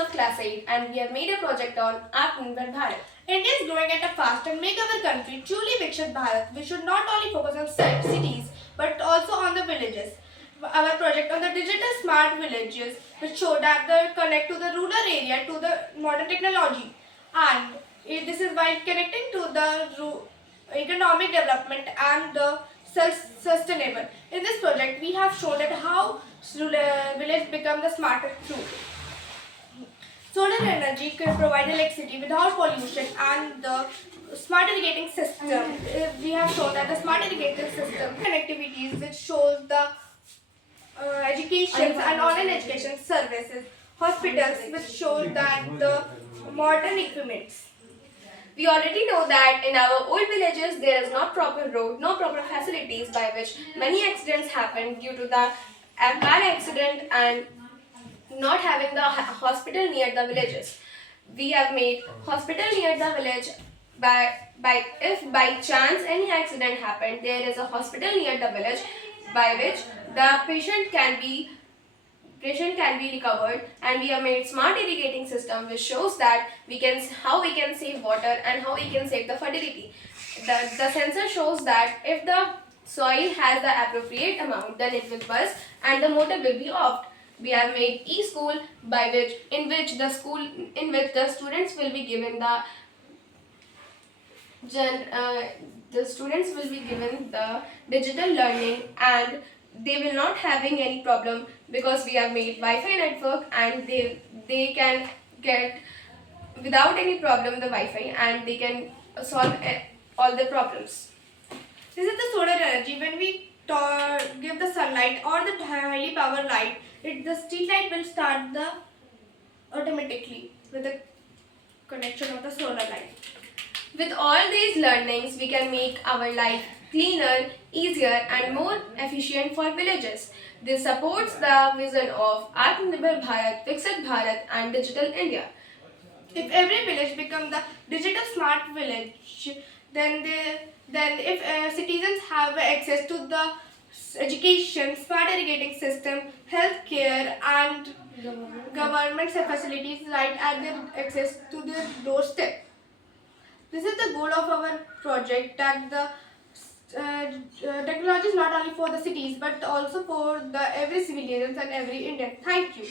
of class 8 and we have made a project on Atmanirbhar Bharat. India is growing at a fast and make our country truly Viksit Bharat. We should not only focus on cities but also on the villages. Our project on the digital smart villages will show that they connect to the rural area to the modern technology, and this is by connecting to the economic development and the self-sustainable. In this project, we have shown that how village become the smarter too. Solar energy can provide electricity without pollution, and the smart irrigating system. We have shown that the smart irrigating system connectivities which shows the education and online education services, hospitals which shows that the modern equipments. We already know that in our old villages there is not proper road, no proper facilities by which many accidents happen due to the car accident and not having the hospital near the villages. We have made hospital near the village by if by chance any accident happened, there is a hospital near the village by which the patient can be recovered, and we have made smart irrigating system which shows that how we can save water and how we can save the fertility. The sensor shows that if the soil has the appropriate amount, then it will buzz and the motor will be off. We have made e-school in which the students will be given the digital learning, and they will not having any problem because we have made Wi-Fi network, and they can get without any problem the Wi-Fi, and they can solve all the problems. This is the solar energy. When we give the sunlight or the highly power light, the street light will start automatically with the connection of the solar light. With all these learnings, we can make our life cleaner, easier and more efficient for villages. This supports the vision of Atmanirbhar Bharat, Viksit Bharat and Digital India. If every village becomes the digital smart village, then if citizens have access to the education, smart irrigating system, healthcare and government facilities right at their access to their doorstep. This is the goal of our project, that the technology is not only for the cities but also for the every civilians and every Indian. Thank you.